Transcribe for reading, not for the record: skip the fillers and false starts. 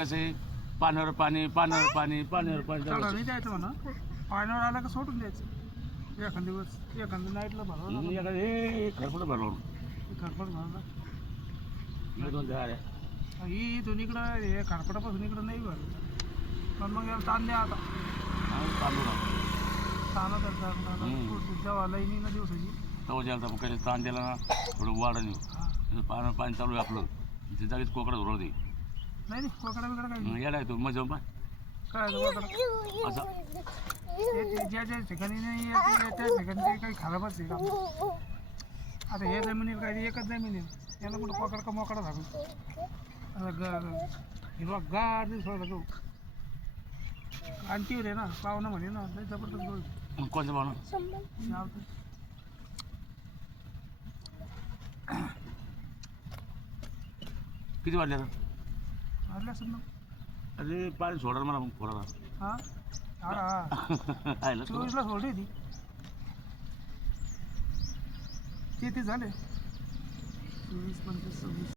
कसे पाण्यावर पाणी पाण्यावर पाणी पाण्यावर पाणी चढा चालू नाही द्यायचं म्हणा, पाण्यावर आला का सोडून द्यायचं. एखाद दिवस एखाद्या नाईटला भरवलं हे खरपट भरवून खरपट भरला. दोन ते आल्या ही इथून इकडं हे खरपटापासून इकडं नाही भरलं, पण मग याला ताण द्या आता. चालू ताणा तर जेव्हा लाईनी ना दिवसाची तेव्हा ज्याला मग कसे ताण दिला ना थोडं वाढ नाही पाणी पाणी चालू आहे आपलं ते जागेच कोकडा धुरव दे नाही नाही कोकडा बिकडा काही येडा आहे तो मजा पाय काय कोकडा असं ज्या ज्या ठिकाणी नाही येते त्या ठिकाणी ते काही खराबच आहे काम. आता हे जमिनीत काय एकच जमीन आहे, याला कुठं कोकडा का मोकडा झालो. हिरवा गाड दिसला तो आणतीवर आहे ना पाहुणा म्हणे ना लय जबरदस्त गोळ कोणत्या पाहुणं किती वाजले आता आले असं ना. अरे पाणी सोडा मला मग फोडा हां हा आहे 24ला सोडली ती ते झाले 24, 25, 26.